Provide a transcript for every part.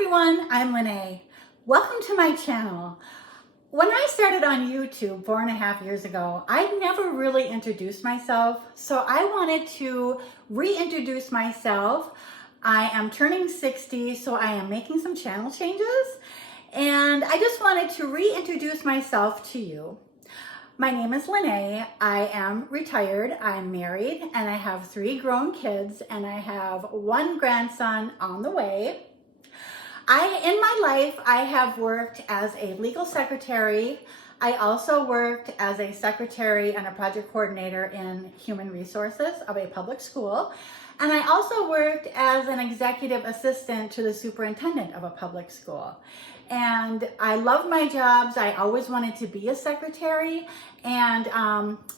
everyone, I'm Lene. Welcome to my channel. When I started on YouTube 4.5 years ago, I never really introduced myself, so I wanted to reintroduce myself. I am turning 60, so I am making some channel changes, and I just wanted to reintroduce myself to you. My name is Lene. I am retired, I'm married, and I have 3 grown kids, and I have 1 grandson on the way. In my life, I have worked as a legal secretary. I also worked as a secretary and a project coordinator in human resources of a public school. And I also worked as an executive assistant to the superintendent of a public school. And I loved my jobs. I always wanted to be a secretary, and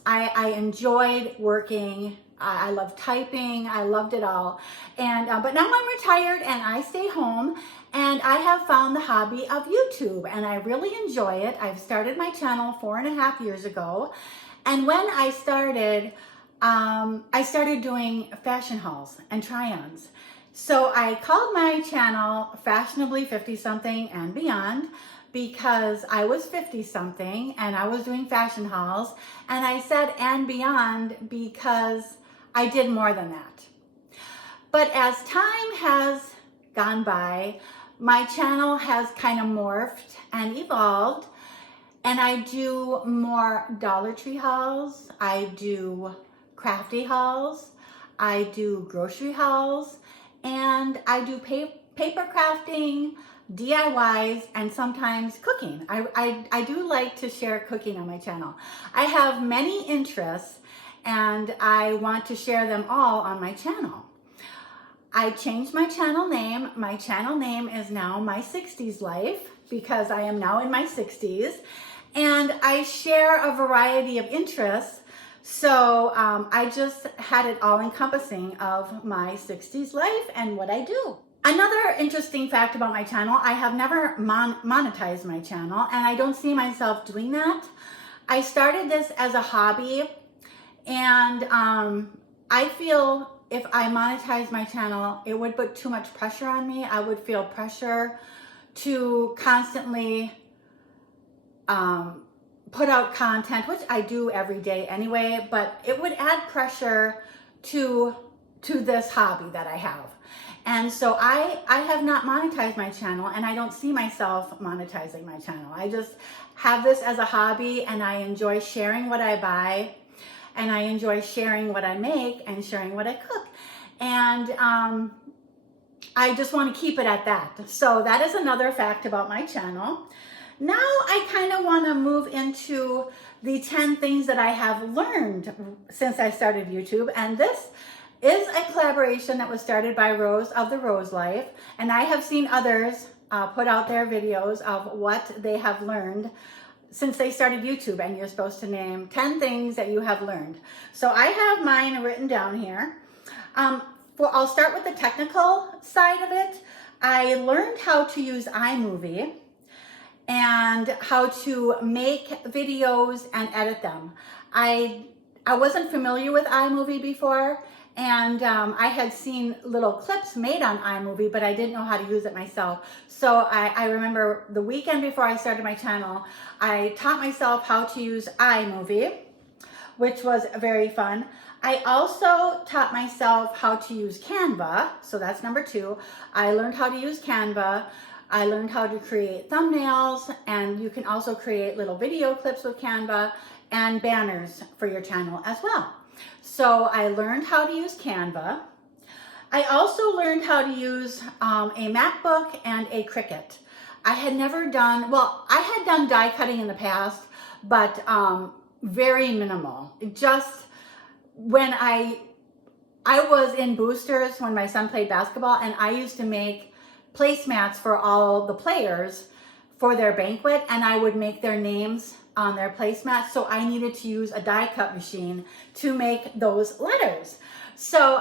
I enjoyed working. I love typing. I loved it all. And but now I'm retired and I stay home, and I have found the hobby of YouTube, and I really enjoy it. I've started my channel 4.5 years ago, and when I started doing fashion hauls and try-ons. So I called my channel Fashionably 50-something and Beyond because I was 50-something and I was doing fashion hauls, and I said and beyond because I did more than that. But as time has gone by, my channel has kind of morphed and evolved, and I do more Dollar Tree hauls, I do crafty hauls, I do grocery hauls, and I do paper crafting, DIYs, and sometimes cooking. I do like to share cooking on my channel. I have many interests, and I want to share them all on my channel. I changed my channel name. My channel name is now My 60s Life because I am now in my 60s, and I share a variety of interests. So I just had it all encompassing of my 60s life and what I do. Another interesting fact about my channel, I have never monetized my channel, and I don't see myself doing that. I started this as a hobby, and I feel if I monetize my channel, it would put too much pressure on me. I would feel pressure to constantly put out content, which I do every day anyway, but it would add pressure to this hobby that I have. And so I have not monetized my channel, and I don't see myself monetizing my channel. I just have this as a hobby, and I enjoy sharing what I buy, and I enjoy sharing what I make and sharing what I cook. And I just want to keep it at that. So that is another fact about my channel. Now I kind of want to move into the 10 things that I have learned since I started YouTube. And this is a collaboration that was started by Rose of the Rose Life. And I have seen others put out their videos of what they have learned since they started YouTube. And you're supposed to name 10 things that you have learned. So I have mine written down here. I'll start with the technical side of it. I learned how to use iMovie and how to make videos and edit them. I wasn't familiar with iMovie before, and I had seen little clips made on iMovie, but I didn't know how to use it myself. So I remember the weekend before I started my channel, I taught myself how to use iMovie, which was very fun. I also taught myself how to use Canva, so that's number 2. I learned how to use Canva. I learned how to create thumbnails, and you can also create little video clips with Canva and banners for your channel as well. So I learned how to use Canva. I also learned how to use a MacBook and a Cricut. I had never done, well, I had done die cutting in the past, but very minimal. Just when I was in boosters when my son played basketball, and I used to make placemats for all the players for their banquet, and I would make their names on their placemats. So I needed to use a die cut machine to make those letters. So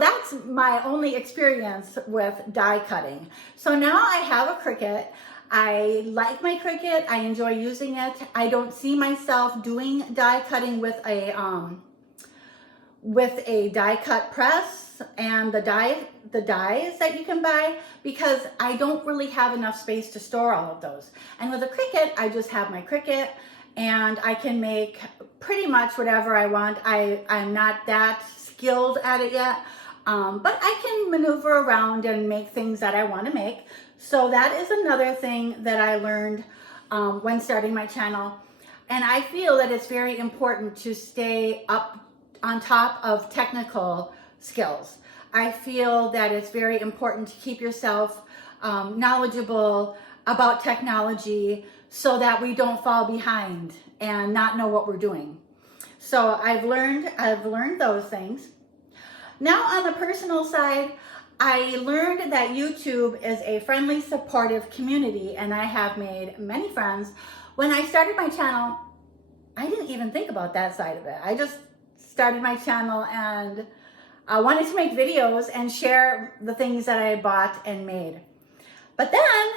that's my only experience with die cutting. So now I have a Cricut. I like my Cricut. I enjoy using it. I don't see myself doing die cutting with a with a die cut press and the dies that you can buy, because I don't really have enough space to store all of those. And with a Cricut, I just have my Cricut and I can make pretty much whatever I want. I'm not that skilled at it yet, but I can maneuver around and make things that I want to make. So that is another thing that I learned when starting my channel. And I feel that it's very important to stay up on top of technical skills. I feel that it's very important to keep yourself knowledgeable about technology so that we don't fall behind and not know what we're doing. So I've learned those things. Now on the personal side, I learned that YouTube is a friendly, supportive community, and I have made many friends. When I started my channel, I didn't even think about that side of it. I just started my channel and I wanted to make videos and share the things that I bought and made. But then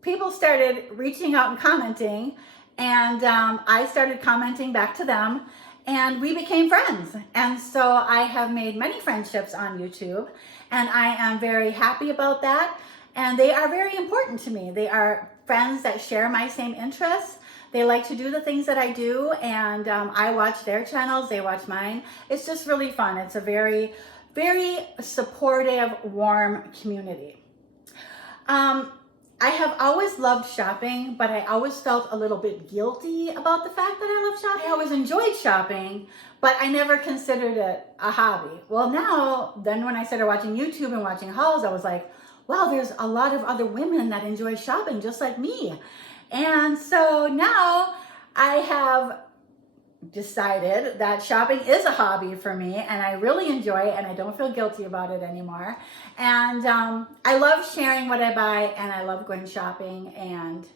people started reaching out and commenting, and I started commenting back to them, and we became friends. And so I have made many friendships on YouTube, and I am very happy about that. And they are very important to me. They are friends that share my same interests. They like to do the things that I do, and I watch their channels, they watch mine. It's just really fun. It's a very, very supportive, warm community. I have always loved shopping, but I always felt a little bit guilty about the fact that I love shopping. I always enjoyed shopping, but I never considered it a hobby. Well, then when I started watching YouTube and watching hauls, I was like, wow, there's a lot of other women that enjoy shopping just like me. And so now I have decided that shopping is a hobby for me, and I really enjoy it, and I don't feel guilty about it anymore. And I love sharing what I buy, and I love going shopping, and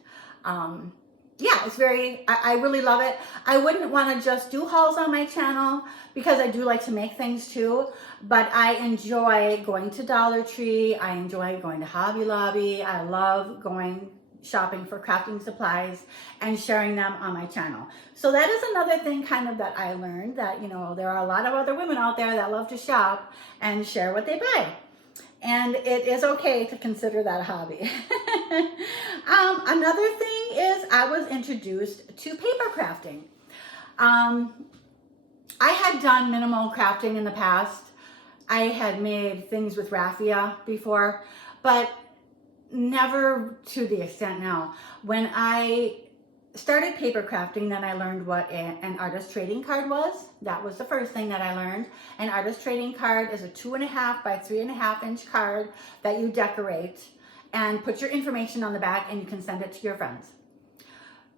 yeah, I really love it. I wouldn't want to just do hauls on my channel because I do like to make things too, but I enjoy going to Dollar Tree. I enjoy going to Hobby Lobby. I love going shopping for crafting supplies and sharing them on my channel. So that is another thing kind of that I learned, that, you know, there are a lot of other women out there that love to shop and share what they buy. And it is okay to consider that a hobby. Another thing is I was introduced to paper crafting. I had done minimal crafting in the past. I had made things with raffia before, but never to the extent now. When I started paper crafting, then I learned what an artist trading card was. That was the first thing that I learned. An artist trading card is a 2.5 by 3.5 inch card that you decorate and put your information on the back, and you can send it to your friends.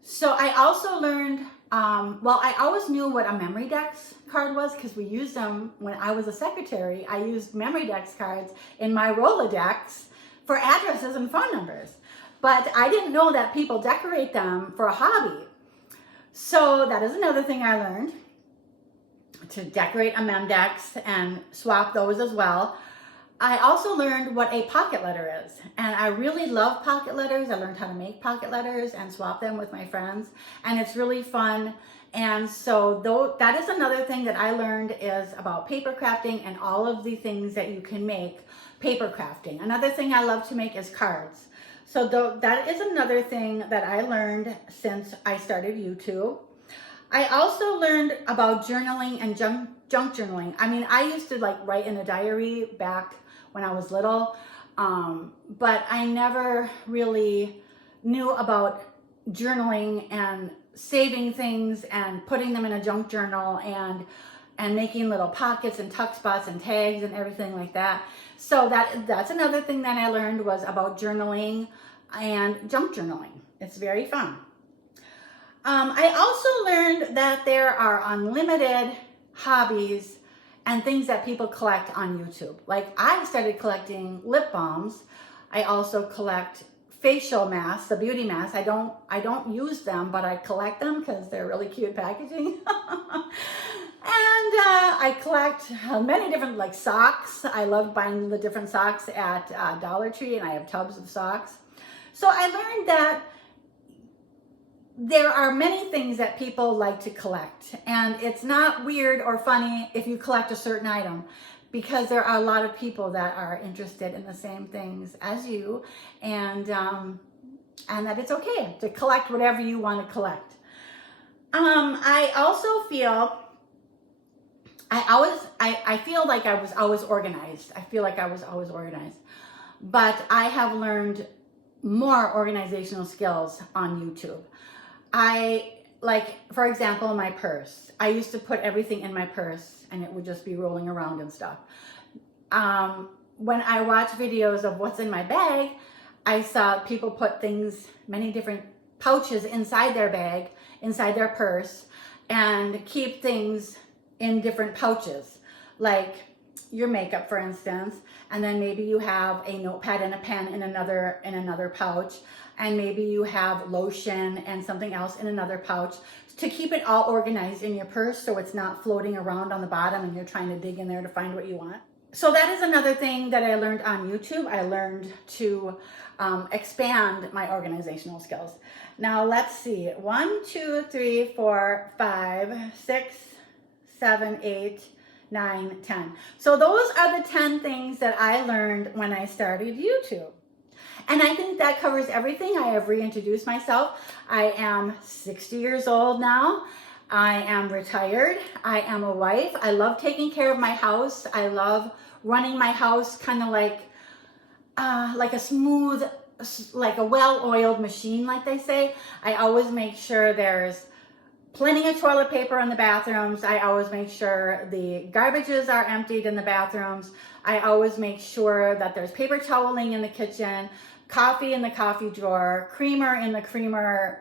So I also learned, well, I always knew what a memory dex card was because we used them when I was a secretary. I used memory dex cards in my Rolodex for addresses and phone numbers. But I didn't know that people decorate them for a hobby. So that is another thing I learned, to decorate a Memdex and swap those as well. I also learned what a pocket letter is, and I really love pocket letters. I learned how to make pocket letters and swap them with my friends, and it's really fun. And so that is another thing that I learned, is about paper crafting and all of the things that you can make paper crafting. Another thing I love to make is cards. So that is another thing that I learned since I started YouTube. I also learned about journaling and junk journaling. I mean, I used to like write in a diary back when I was little, but I never really knew about journaling and saving things and putting them in a junk journal and making little pockets and tuck spots and tags and everything like that. So that's another thing that I learned, was about journaling and junk journaling. It's very fun. I also learned that there are unlimited hobbies and things that people collect on YouTube. Like, I started collecting lip balms. I also collect facial masks, the beauty masks. I don't use them, but I collect them because they're really cute packaging. And I collect many different, like, socks. I love buying the different socks at Dollar Tree, and I have tubs of socks. So I learned that there are many things that people like to collect, and it's not weird or funny if you collect a certain item, because there are a lot of people that are interested in the same things as you, and that it's okay to collect whatever you want to collect. I also feel I feel like I was always organized. I feel like I was always organized, but I have learned more organizational skills on YouTube. For example, my purse. I used to put everything in my purse and it would just be rolling around and stuff. When I watch videos of what's in my bag, I saw people put things, many different pouches inside their bag, inside their purse, and keep things in different pouches, like your makeup, for instance, and then maybe you have a notepad and a pen in another pouch, and maybe you have lotion and something else in another pouch, to keep it all organized in your purse so it's not floating around on the bottom and you're trying to dig in there to find what you want. So that is another thing that I learned on YouTube. I learned to expand my organizational skills. Now let's see, 1, 2, 3, 4, 5, 6, 7, 8, 9, 10. So those are the 10 things that I learned when I started YouTube. And I think that covers everything. I have reintroduced myself. I am 60 years old now. I am retired. I am a wife. I love taking care of my house. I love running my house kind of like a smooth, like a well-oiled machine, like they say. I always make sure there's plenty of toilet paper in the bathrooms. I always make sure the garbages are emptied in the bathrooms. I always make sure that there's paper toweling in the kitchen, coffee in the coffee drawer, creamer in the creamer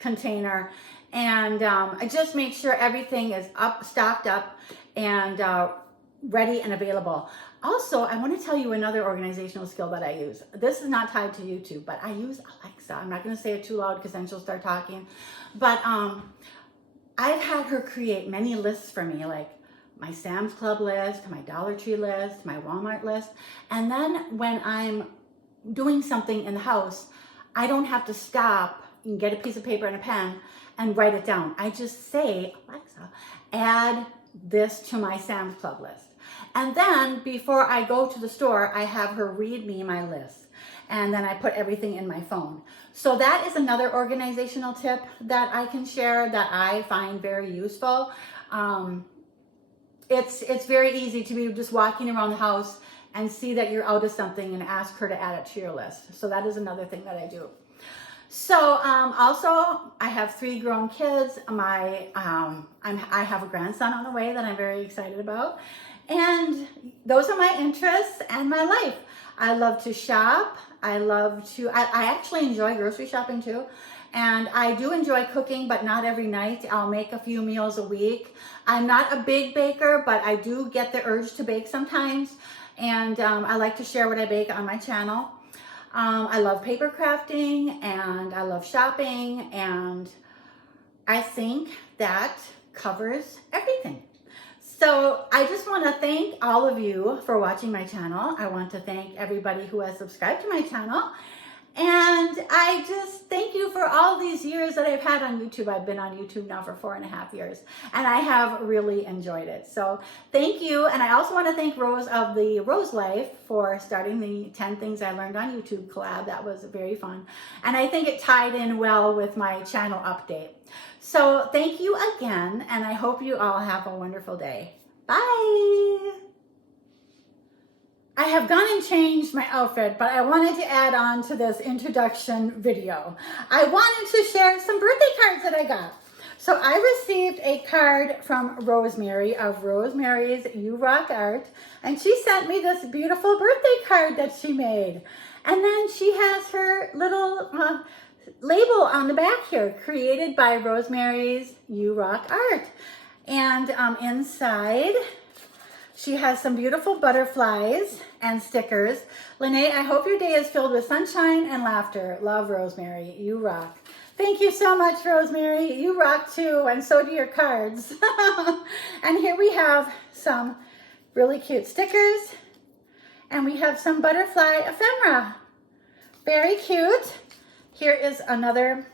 container, and I just make sure everything is stocked up and ready and available. Also, I want to tell you another organizational skill that I use. This is not tied to YouTube, but I use Alexa. I'm not going to say it too loud because then she'll start talking. But I've had her create many lists for me, like my Sam's Club list, my Dollar Tree list, my Walmart list. And then when I'm doing something in the house, I don't have to stop and get a piece of paper and a pen and write it down. I just say, Alexa, add this to my Sam's Club list. And then before I go to the store, I have her read me my list. And then I put everything in my phone. So that is another organizational tip that I can share that I find very useful. It's very easy to be just walking around the house and see that you're out of something and ask her to add it to your list. So that is another thing that I do. So also, I have 3 grown kids. I have a grandson on the way that I'm very excited about. And those are my interests and my life. I love to shop. I actually enjoy grocery shopping too. And I do enjoy cooking, but not every night. I'll make a few meals a week. I'm not a big baker, but I do get the urge to bake sometimes. And I like to share what I bake on my channel. I love paper crafting and I love shopping, and I think that covers everything. So I just want to thank all of you for watching my channel. I want to thank everybody who has subscribed to my channel. And I just thank you for all these years that I've had on YouTube. I've been on YouTube now for 4.5 years, and I have really enjoyed it. So thank you. And I also want to thank Rose of the Rose Life for starting the 10 Things I Learned on YouTube collab. That was very fun. And I think it tied in well with my channel update. So thank you again, and I hope you all have a wonderful day. Bye. I have gone and changed my outfit, but I wanted to add on to this introduction video. I wanted to share some birthday cards that I got. So I received a card from Rosemary of Rosemary's You Rock Art, and she sent me this beautiful birthday card that she made. And then she has her little label on the back here, created by Rosemary's You Rock Art. And inside, she has some beautiful butterflies and stickers. Lene, I hope your day is filled with sunshine and laughter. Love, Rosemary. You rock. Thank you so much, Rosemary. You rock too, and so do your cards. And here we have some really cute stickers. And we have some butterfly ephemera. Very cute. Here is another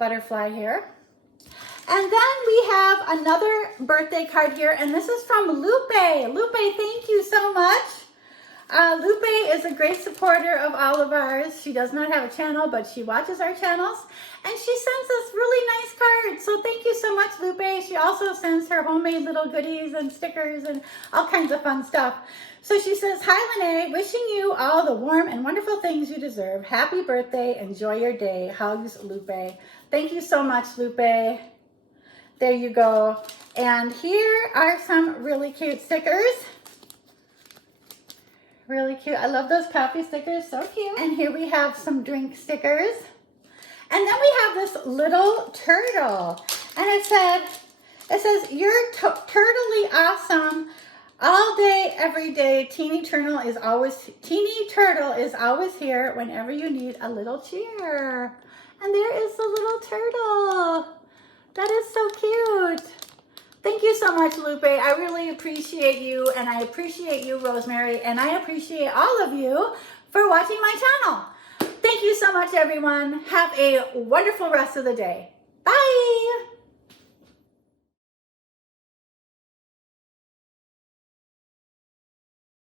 butterfly here. And then we have another birthday card here, and this is from Lupe. Lupe, thank you so much. Lupe is a great supporter of all of ours. She does not have a channel, but she watches our channels, and she sends us really nice cards. So thank you so much, Lupe. She also sends her homemade little goodies and stickers and all kinds of fun stuff. So she says, "Hi, Lene, wishing you all the warm and wonderful things you deserve. Happy birthday. Enjoy your day. Hugs, Lupe." Thank you so much, Lupe. There you go. And here are some really cute stickers. Really cute. I love those coffee stickers. So cute. And here we have some drink stickers. And then we have this little turtle. And it says, "You're turtly awesome. All day, every day. Teeny Turtle is always here whenever you need a little cheer." And there is the little turtle. That is so cute. Thank you so much, Lupe. I really appreciate you, and I appreciate you, Rosemary, and I appreciate all of you for watching my channel. Thank you so much, everyone. Have a wonderful rest of the day. Bye.